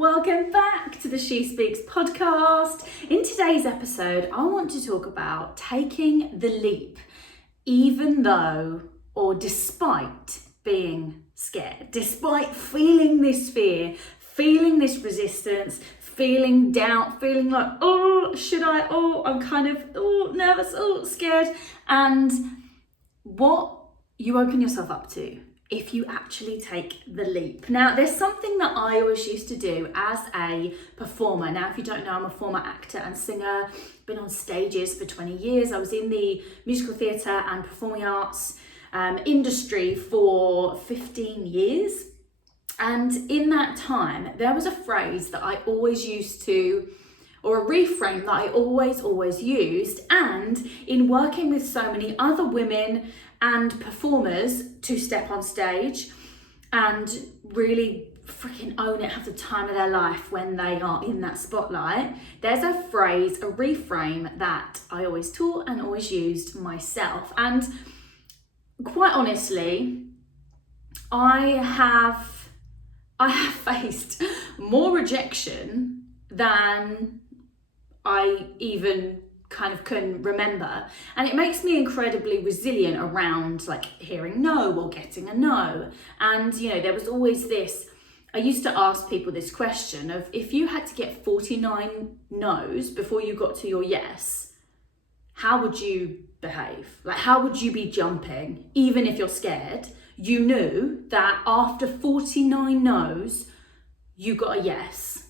Welcome back to the She Speaks podcast. In today's episode, I want to talk about taking the leap, even though or despite being scared, despite feeling this fear, feeling this resistance, feeling doubt, feeling like, oh, should I? Oh, I'm kind of, nervous, scared. And what you open yourself up to if you actually take the leap. Now, there's something that I always used to do as a performer. Now, if you don't know, I'm a former actor and singer, been on stages for 20 years. I was in the musical theatre and performing arts industry for 15 years. And in that time, there was a phrase that I always used to, or a reframe that I always used. And in working with so many other women and performers to step on stage and really freaking own it, have the time of their life when they are in that spotlight, there's a phrase, a reframe that I always taught and always used myself. And quite honestly, I have faced more rejection than I even kind of can remember, and it makes me incredibly resilient around like hearing no or getting a no. And there was always this, I used to ask people this question of, if you had to get 49 no's before you got to your yes, how would you behave? Like, how would you be jumping? Even if you're scared, you knew that after 49 no's you got a yes,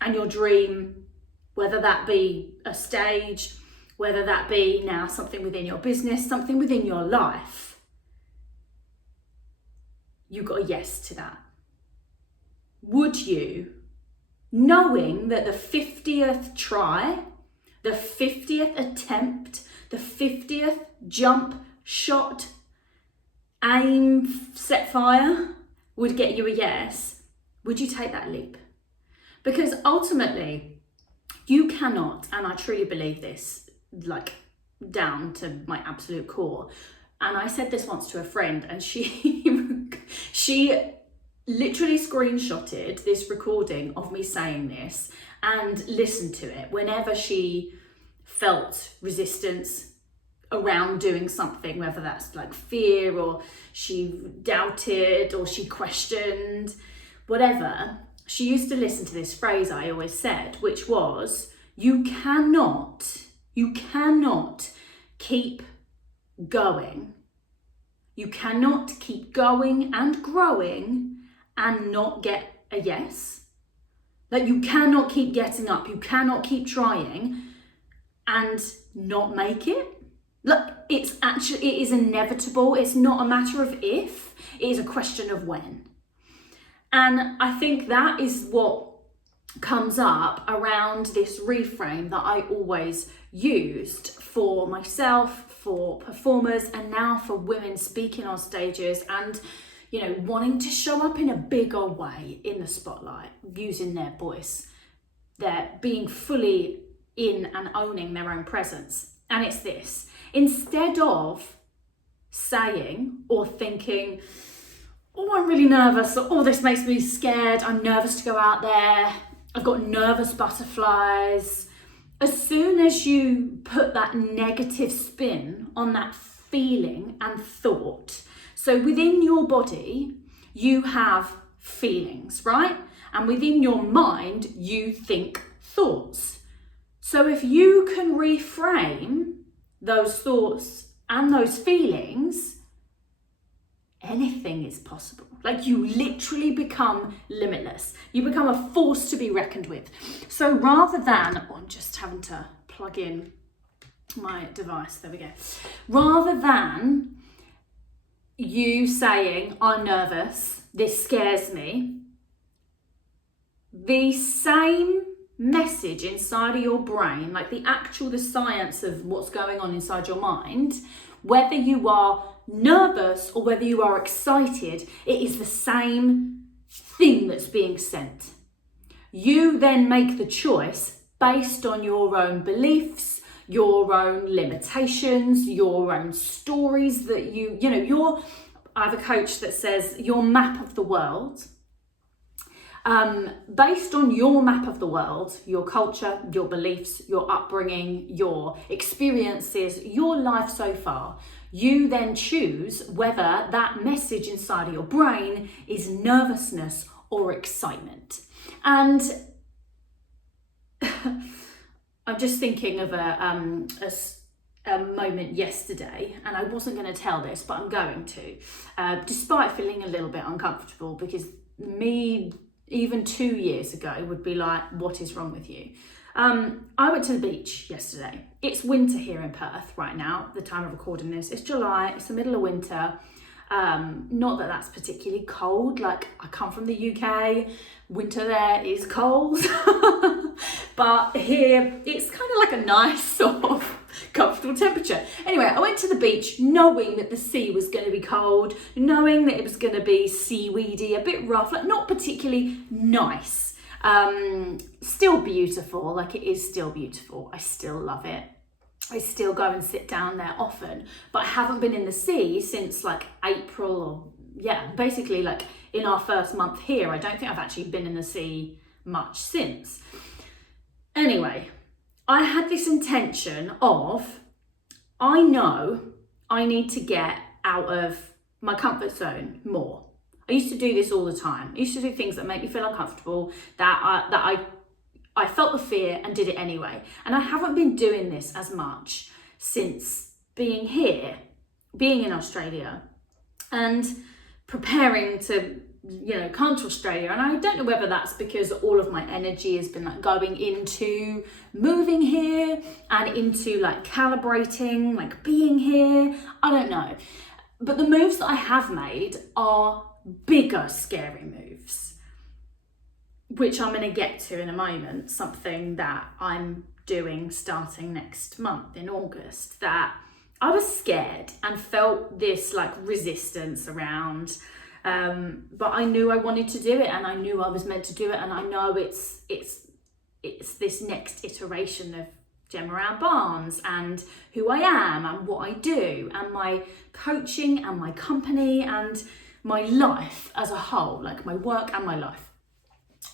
and your dream, whether that be a stage, whether that be now something within your business, something within your life, you got a yes to that. Would you, knowing that the 50th try, the 50th attempt, the 50th jump, shot, aim, set, fire would get you a yes, would you take that leap? Because ultimately, you cannot, and I truly believe this, like down to my absolute core. And I said this once to a friend, and she literally screenshotted this recording of me saying this and listened to it whenever she felt resistance around doing something, whether that's like fear or she doubted or she questioned, whatever. She used to listen to this phrase I always said, which was, you cannot keep going. You cannot keep going and growing and not get a yes. Like, you cannot keep getting up. You cannot keep trying and not make it. Look, it is inevitable. It's not a matter of if, it is a question of when. And I think that is what comes up around this reframe that I always used for myself, for performers, and now for women speaking on stages and, wanting to show up in a bigger way in the spotlight, using their voice. They're being fully in and owning their own presence. And it's this, instead of saying or thinking, oh, I'm really nervous, or oh, this makes me scared, I'm nervous to go out there, I've got nervous butterflies. As soon as you put that negative spin on that feeling and thought, so within your body, you have feelings, right? And within your mind, you think thoughts. So if you can reframe those thoughts and those feelings, anything is possible. Like, you literally become limitless. You become a force to be reckoned with. So rather than, I'm just having to plug in my device, there we go. Rather than you saying, I'm nervous, this scares me, the same message inside of your brain, like the science of what's going on inside your mind, whether you are nervous or whether you are excited, it is the same thing that's being sent. You then make the choice based on your own beliefs, your own limitations, your own stories that I have a coach that says your map of the world based on your map of the world, your culture, your beliefs, your upbringing, your experiences, your life so far. You then choose whether that message inside of your brain is nervousness or excitement. And I'm just thinking of a moment yesterday, and I wasn't going to tell this, but I'm going to, despite feeling a little bit uncomfortable, because me, even 2 years ago, would be like, what is wrong with you? I went to the beach yesterday. It's winter here in Perth right now, the time of recording this. It's July, it's the middle of winter. Not that that's particularly cold, like I come from the UK, winter there is cold. But here it's kind of like a nice sort of comfortable temperature. Anyway, I went to the beach knowing that the sea was going to be cold, knowing that it was going to be seaweedy, a bit rough, like not particularly nice. Still beautiful, like it is still beautiful. I still love it. I still go and sit down there often, but I haven't been in the sea since like April, or basically like in our first month here. I don't think I've actually been in the sea much since. Anyway, I had this intention of, I know I need to get out of my comfort zone more. I used to do this all the time. I used to do things that make me feel uncomfortable, that I felt the fear and did it anyway. And I haven't been doing this as much since being here, being in Australia and preparing to, come to Australia. And I don't know whether that's because all of my energy has been like going into moving here and into like calibrating, like being here. I don't know. But the moves that I have made are bigger, scary moves, which I'm going to get to in a moment. Something that I'm doing starting next month in August, that I was scared and felt this like resistance around, but I knew I wanted to do it, and I knew I was meant to do it, and I know it's this next iteration of Gemma Ann Barnes and who I am and what I do and my coaching and my company and my life as a whole, like my work and my life.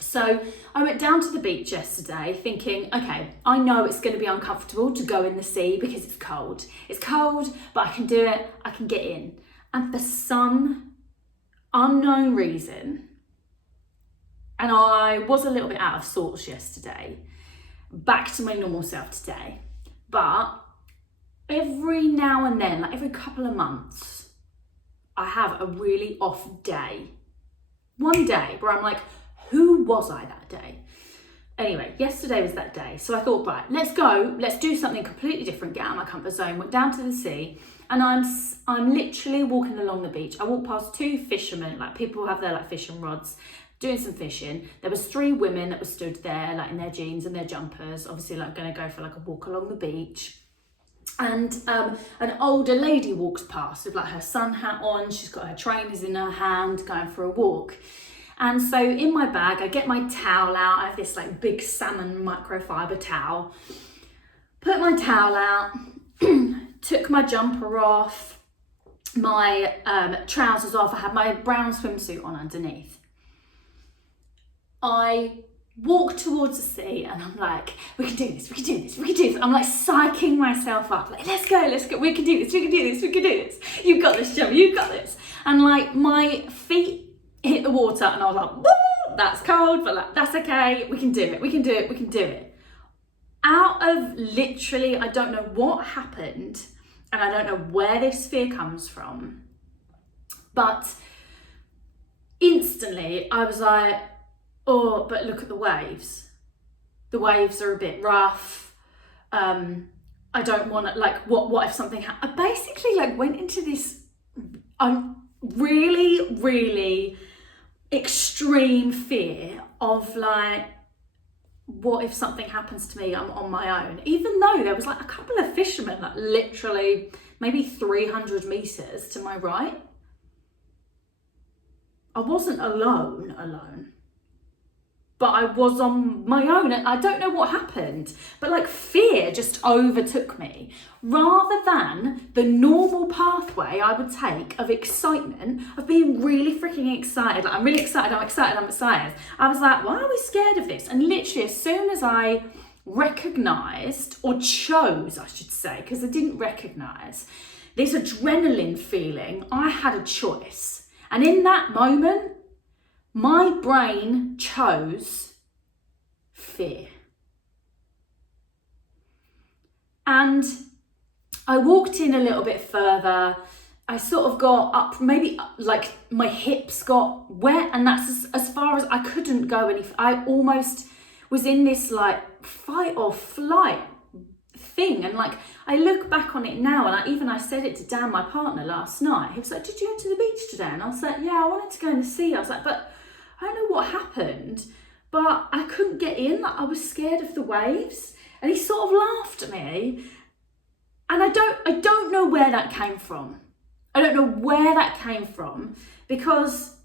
So I went down to the beach yesterday thinking, okay, I know it's going to be uncomfortable to go in the sea because it's cold. It's cold, but I can do it. I can get in. And for some unknown reason, and I was a little bit out of sorts yesterday, back to my normal self today. But every now and then, like every couple of months, I have a really off day. One day where I'm like, who was I that day? Anyway, yesterday was that day. So I thought, right, let's go. Let's do something completely different. Get out of my comfort zone. Went down to the sea, and I'm literally walking along the beach. I walked past 2 fishermen, like people who have their like fishing rods, doing some fishing. There was 3 women that were stood there, like in their jeans and their jumpers, obviously like going to go for like a walk along the beach. And an older lady walks past with like her sun hat on. She's got her trainers in her hand, going for a walk. And so in my bag, I get my towel out. I have this like big salmon microfiber towel. Put my towel out, took my jumper off, my trousers off. I had my brown swimsuit on underneath. I walk towards the sea and I'm like, we can do this, we can do this, we can do this. I'm like psyching myself up, like, let's go, we can do this, we can do this, we can do this. You've got this, Gemma, you've got this. And like my feet hit the water and I was like, woo, that's cold, but like, that's okay, we can do it, we can do it, we can do it. Out of literally, I don't know what happened and I don't know where this fear comes from, but instantly I was like, oh, but look at the waves. The waves are a bit rough. I don't want to, like, what if something happened? I basically like went into this really, really extreme fear of like, what if something happens to me? I'm on my own. Even though there was like a couple of fishermen, like literally maybe 300 meters to my right. I wasn't alone. but I was on my own and I don't know what happened, but like fear just overtook me rather than the normal pathway I would take of excitement, of being really freaking excited. Like, I'm really excited, I'm excited, I'm excited. I was like, why are we scared of this? And literally as soon as I recognized, or chose, I should say, because I didn't recognize this adrenaline feeling, I had a choice. And in that moment, my brain chose fear. And I walked in a little bit further. I sort of got up, maybe like my hips got wet, and that's as far as I couldn't go any. I almost was in this like fight or flight thing, and like I look back on it now, and I said it to Dan, my partner, last night. He was like, "Did you go to the beach today?" And I was like, "Yeah, I wanted to go in the sea." I was like, "But I don't know what happened, but I couldn't get in. Like, I was scared of the waves." And he sort of laughed at me, and I don't know where that came from. I don't know where that came from, because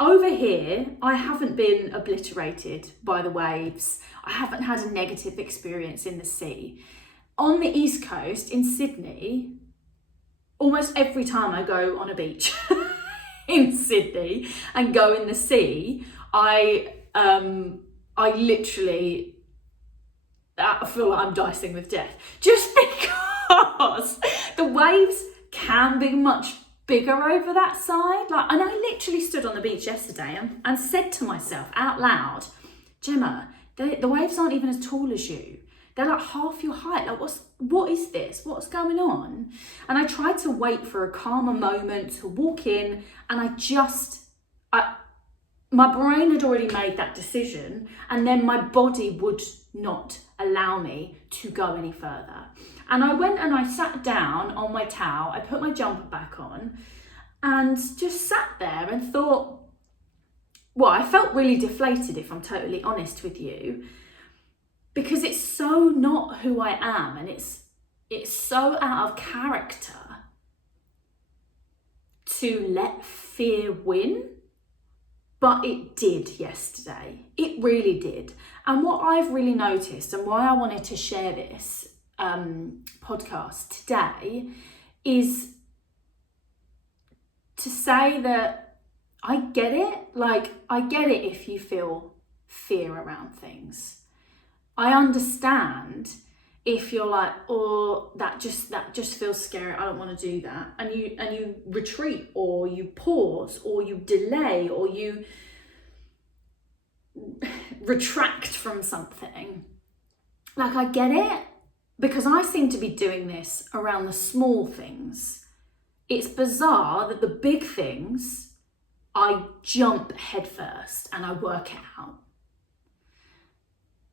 over here, I haven't been obliterated by the waves. I haven't had a negative experience in the sea. On the East Coast, in Sydney, almost every time I go on a beach in Sydney and go in the sea, I literally I feel like I'm dicing with death, just because the waves can be much bigger over that side. Like, and I literally stood on the beach yesterday and said to myself out loud, Gemma, the waves aren't even as tall as you. They're like half your height. Like, what is this? What's going on? And I tried to wait for a calmer moment to walk in, and my brain had already made that decision, and then my body would not allow me to go any further. And I went and I sat down on my towel, I put my jumper back on, and just sat there and thought, well, I felt really deflated, if I'm totally honest with you, because it's so not who I am, and it's so out of character to let fear win. But it did yesterday. It really did. And what I've really noticed, and why I wanted to share this podcast today, is to say that I get it. Like, I get it if you feel fear around things. I understand if you're like, oh, that just feels scary, I don't want to do that, and you retreat, or you pause, or you delay, or you retract from something. Like, I get it, because I seem to be doing this around the small things. It's bizarre that the big things, I jump headfirst and I work it out,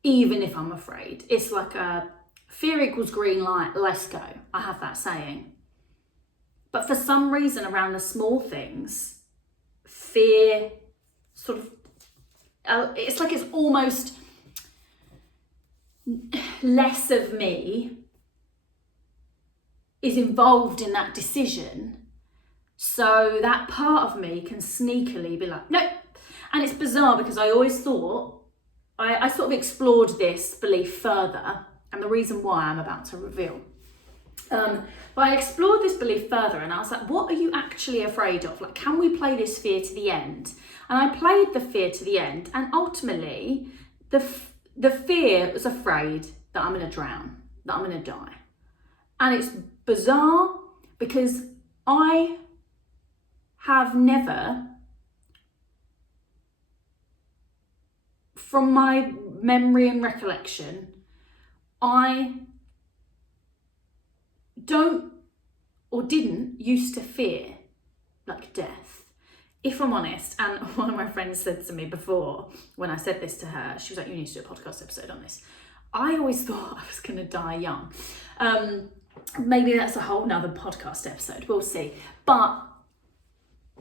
even if I'm afraid. It's like a fear equals green light, let's go. I have that saying. But for some reason around the small things, fear sort of, it's like it's almost less of me is involved in that decision. So that part of me can sneakily be like, nope. And it's bizarre, because I always thought, I sort of explored this belief further, and the reason why I'm about to reveal. But I explored this belief further, and I was like, what are you actually afraid of? Like, can we play this fear to the end? And I played the fear to the end, and ultimately the fear was afraid that I'm going to drown, that I'm going to die. And it's bizarre, because I have never, from my memory and recollection, I don't or didn't used to fear like death, if I'm honest. And one of my friends said to me before, when I said this to her, she was like, you need to do a podcast episode on this. I always thought I was going to die young. Maybe that's a whole nother podcast episode, we'll see. But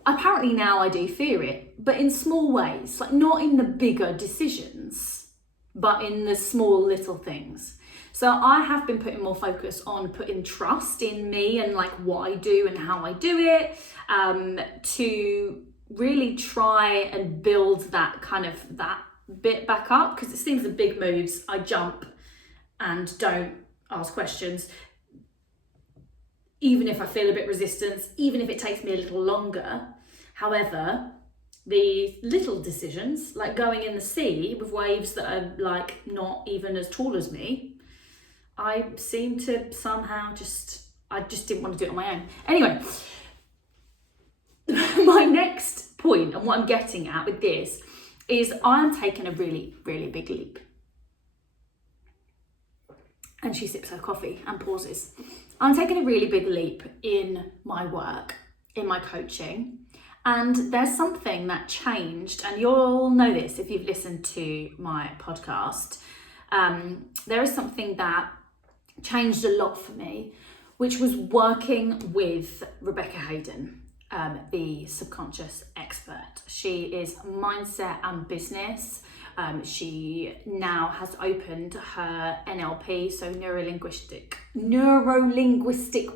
apparently now I do fear it, but in small ways, like not in the bigger decisions, but in the small little things. So I have been putting more focus on putting trust in me and like what I do and how I do it, to really try and build that kind of bit back up, because it seems the big moves, I jump and don't ask questions. Even if I feel a bit resistance, even if it takes me a little longer. However, the little decisions, like going in the sea with waves that are like not even as tall as me, I seem to somehow I just didn't want to do it on my own. Anyway, my next point and what I'm getting at with this is I'm taking a really, really big leap. And she sips her coffee and pauses. I'm taking a really big leap in my work, in my coaching. And there's something that changed, and you'll know this if you've listened to my podcast. There is something that changed a lot for me, which was working with Rebecca Hayden, the subconscious expert. She is mindset and business. She now has opened her NLP, so neuro-linguistic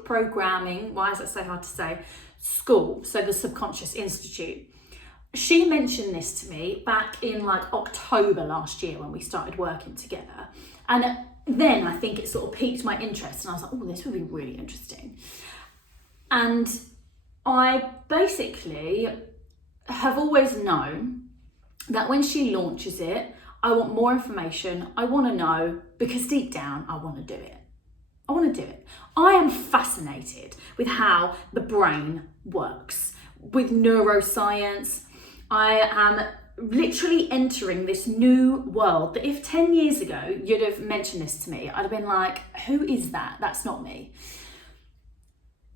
programming. Why is that so hard to say? School, so the Subconscious Institute. She mentioned this to me back in like October last year when we started working together. And then I think it sort of piqued my interest, and I was like, oh, this would be really interesting. And I basically have always known that when she launches it, I want more information. I want to know, because deep down, I want to do it. I want to do it. I am fascinated with how the brain works, with neuroscience. I am literally entering this new world that if 10 years ago you'd have mentioned this to me, I'd have been like, who is that? That's not me.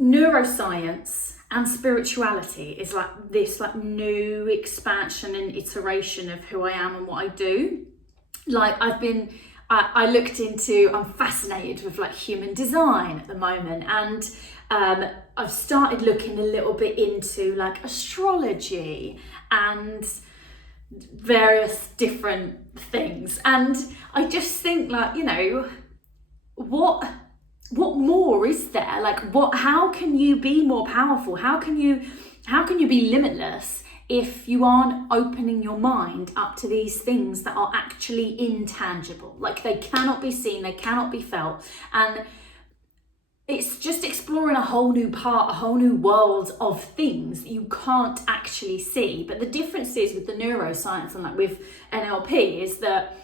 Neuroscience and spirituality is like this like new expansion and iteration of who I am and what I do. Like I looked into, I'm fascinated with like human design at the moment, and I've started looking a little bit into like astrology and various different things. And I just think like, you know, what more is there? Like how can you be more powerful? How can you be limitless if you aren't opening your mind up to these things that are actually intangible? Like they cannot be seen, they cannot be felt. And it's just exploring a whole new world of things that you can't actually see. But the difference is with the neuroscience and like with NLP is that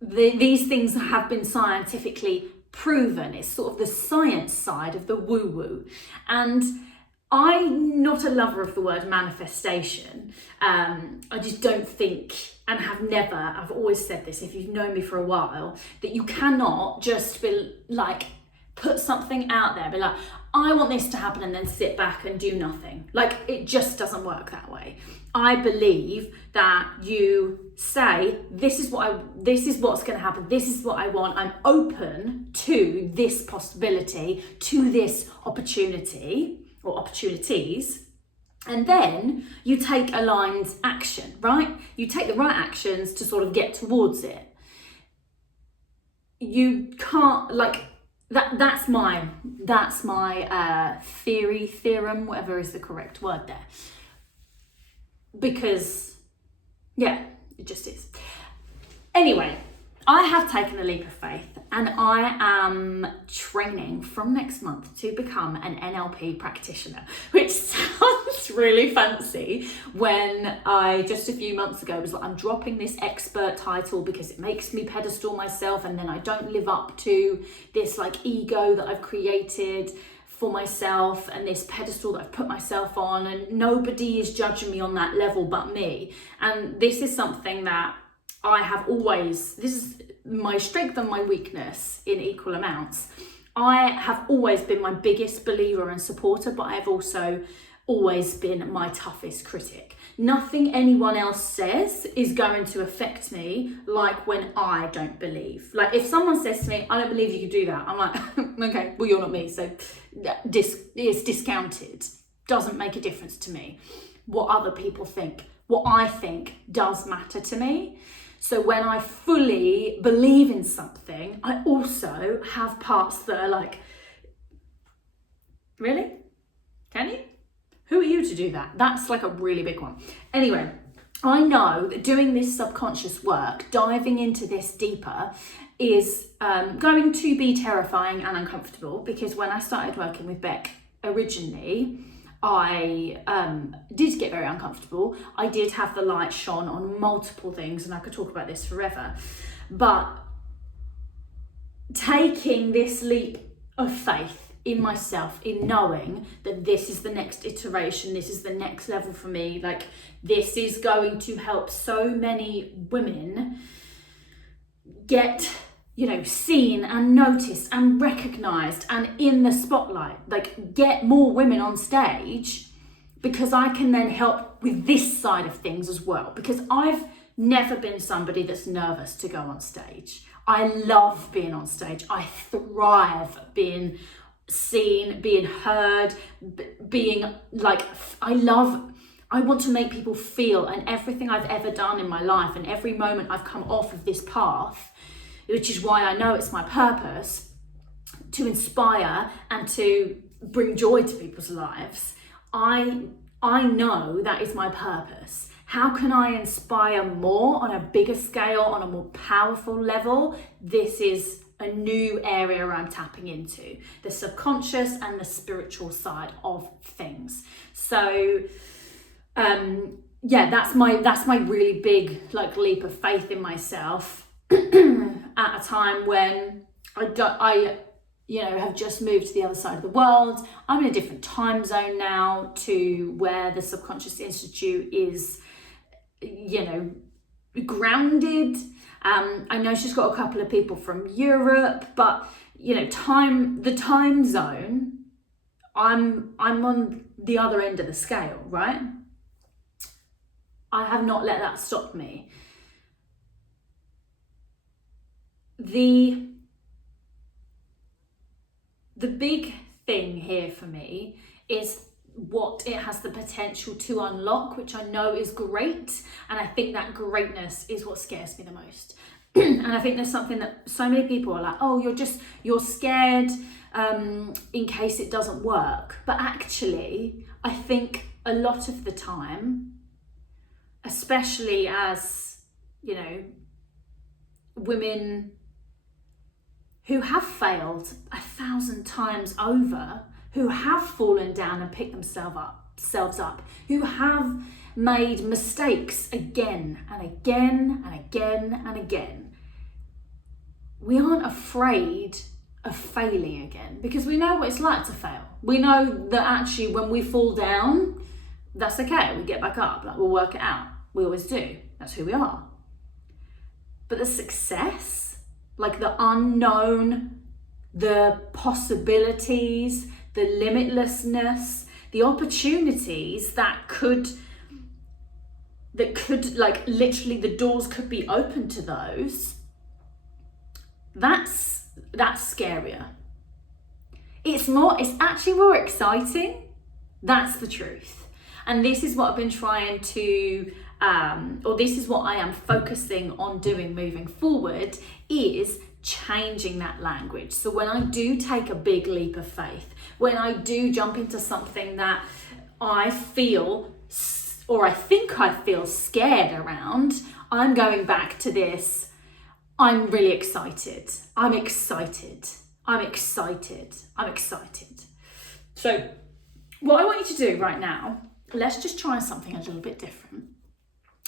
these things have been scientifically proven. It's sort of the science side of the woo-woo. And I'm not a lover of the word manifestation. I just don't think, and I've always said this, if you've known me for a while, that you cannot just be like, put something out there, be like, I want this to happen, and then sit back and do nothing. Like, it just doesn't work that way. I believe that you say, this is what's going to happen. This is what I want. I'm open to this possibility, to this opportunity or opportunities. And then you take aligned action, right? You take the right actions to sort of get towards it. You can't like, that's my theorem, whatever is the correct word there. Because, yeah, it just is. Anyway, I have taken a leap of faith, and I am training from next month to become an NLP practitioner, which sounds really fancy when I just a few months ago was like, I'm dropping this expert title because it makes me pedestal myself, and then I don't live up to this like ego that I've created for myself and this pedestal that I've put myself on, and nobody is judging me on that level but me. And this is something that I have always, this is my strength and my weakness in equal amounts. I have always been my biggest believer and supporter, but I have also always been my toughest critic. Nothing anyone else says is going to affect me like when I don't believe. Like if someone says to me, I don't believe you could do that, I'm like, okay, well, you're not me, so it's discounted. Doesn't make a difference to me. What other people think, what I think does matter to me. So when I fully believe in something, I also have parts that are like, really? Can you? Who are you to do that? That's like a really big one. Anyway, I know that doing this subconscious work, diving into this deeper, is going to be terrifying and uncomfortable, because when I started working with Beck originally, I did get very uncomfortable. I did have the light shone on multiple things, and I could talk about this forever. But taking this leap of faith in myself, in knowing that this is the next iteration, this is the next level for me, like this is going to help so many women get, you know, seen and noticed and recognized and in the spotlight, like get more women on stage, because I can then help with this side of things as well, because I've never been somebody that's nervous to go on stage. I love being on stage. I thrive being seen, being heard, being like, I want to make people feel, and everything I've ever done in my life and every moment I've come off of this path, which is why I know it's my purpose to inspire and to bring joy to people's lives. I know that is my purpose. How can I inspire more on a bigger scale, on a more powerful level? This is a new area I'm tapping into, the subconscious and the spiritual side of things. So that's my really big like leap of faith in myself at a time when I have just moved to the other side of the world. I'm in a different time zone now to where the Subconscious Institute is, grounded. I know she's got a couple of people from Europe, but the time zone, I'm on the other end of the scale, right? I have not let that stop me. The big thing here for me is what it has the potential to unlock, which I know is great. And I think that greatness is what scares me the most. And I think there's something that so many people are like, oh, you're scared in case it doesn't work. But actually, I think a lot of the time, especially as, women who have failed 1,000 times over, who have fallen down and picked themselves up, who have made mistakes again and again and again and again. We aren't afraid of failing again, because we know what it's like to fail. We know that actually when we fall down, that's okay, we get back up, like we'll work it out. We always do, that's who we are. But the success, like the unknown, the possibilities, the limitlessness, the opportunities that could like literally the doors could be open to those, that's scarier. It's actually more exciting. That's the truth. And this is what I've been trying to this is what I am focusing on doing moving forward, is changing that language. So when I do take a big leap of faith, when I do jump into something that I feel, or I think I feel scared around, I'm going back to this. I'm really excited. I'm excited. So what I want you to do right now, let's just try something a little bit different.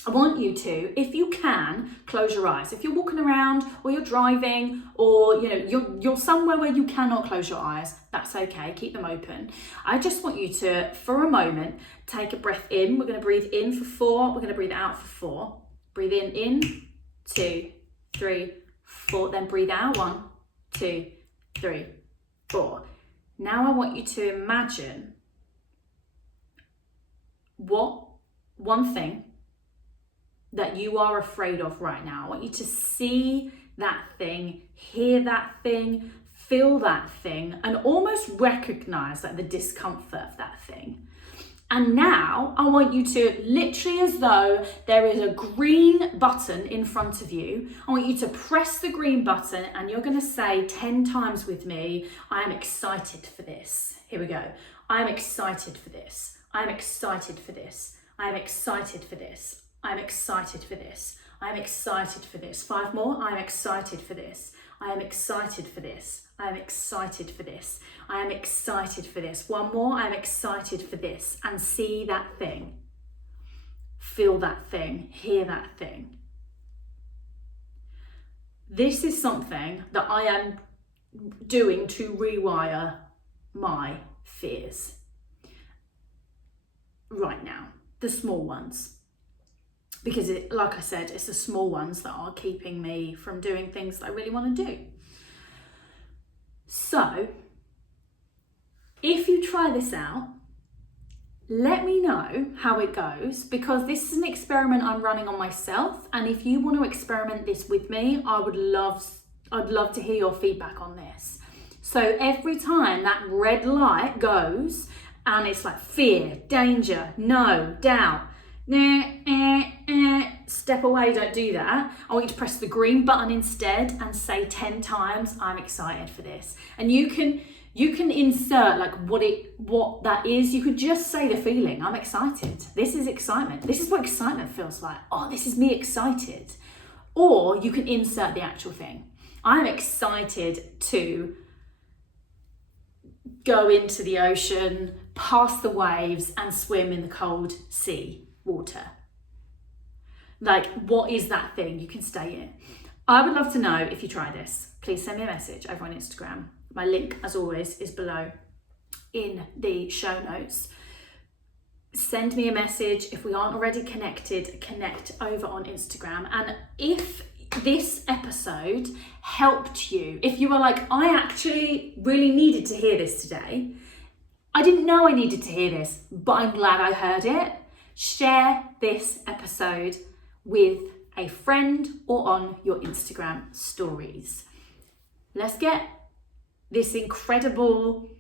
I want you to, if you can, close your eyes. If you're walking around or you're driving or you're somewhere where you cannot close your eyes, that's okay, keep them open. I just want you to, for a moment, take a breath in. We're going to breathe in for 4, we're going to breathe out for 4. Breathe in, 2, 3, 4, then breathe out, 1, 2, 3, 4. Now I want you to imagine what one thing that you are afraid of right now. I want you to see that thing, hear that thing, feel that thing, and almost recognize like the discomfort of that thing. And now I want you to, literally as though there is a green button in front of you, I want you to press the green button and you're going to say 10 times with me, I am excited for this. Here we go. I am excited for this. I am excited for this. I am excited for this. I'm excited for this. I'm excited for this. 5 more. I'm excited for this. I am excited for this. I am excited for this. I am excited for this. 1 more. I'm excited for this. And see that thing. Feel that thing. Hear that thing. This is something that I am doing to rewire my fears right now. The small ones. Because like I said, it's the small ones that are keeping me from doing things that I really want to do. So, if you try this out, let me know how it goes, because this is an experiment I'm running on myself. And if you want to experiment this with me, I'd love to hear your feedback on this. So every time that red light goes and it's like fear, danger, no, doubt, step away, don't do that. I want you to press the green button instead and say 10 times, I'm excited for this. And you can insert like what that is. You could just say the feeling, I'm excited. This is excitement. This is what excitement feels like. Oh, this is me excited. Or you can insert the actual thing. I'm excited to go into the ocean, past the waves and swim in the cold sea water. Like, what is that thing? You can stay in. I would love to know if you try this. Please send me a message over on Instagram. My link, as always, is below in the show notes. Send me a message. If we aren't already connected, connect over on Instagram. And if this episode helped you, if you were like, I actually really needed to hear this today, I didn't know I needed to hear this, but I'm glad I heard it, share this episode with a friend or on your Instagram stories. Let's get this incredible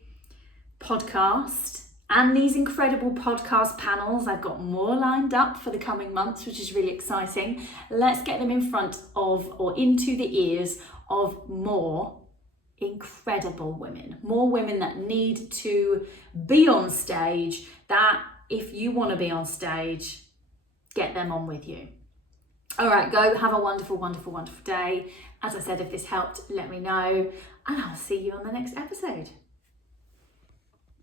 podcast and these incredible podcast panels. I've got more lined up for the coming months, which is really exciting. Let's get them in front of or into the ears of more incredible women, more women that need to be on stage, that if you want to be on stage, get them on with you. All right, go have a wonderful, wonderful, wonderful day. As I said, if this helped, let me know, and I'll see you on the next episode.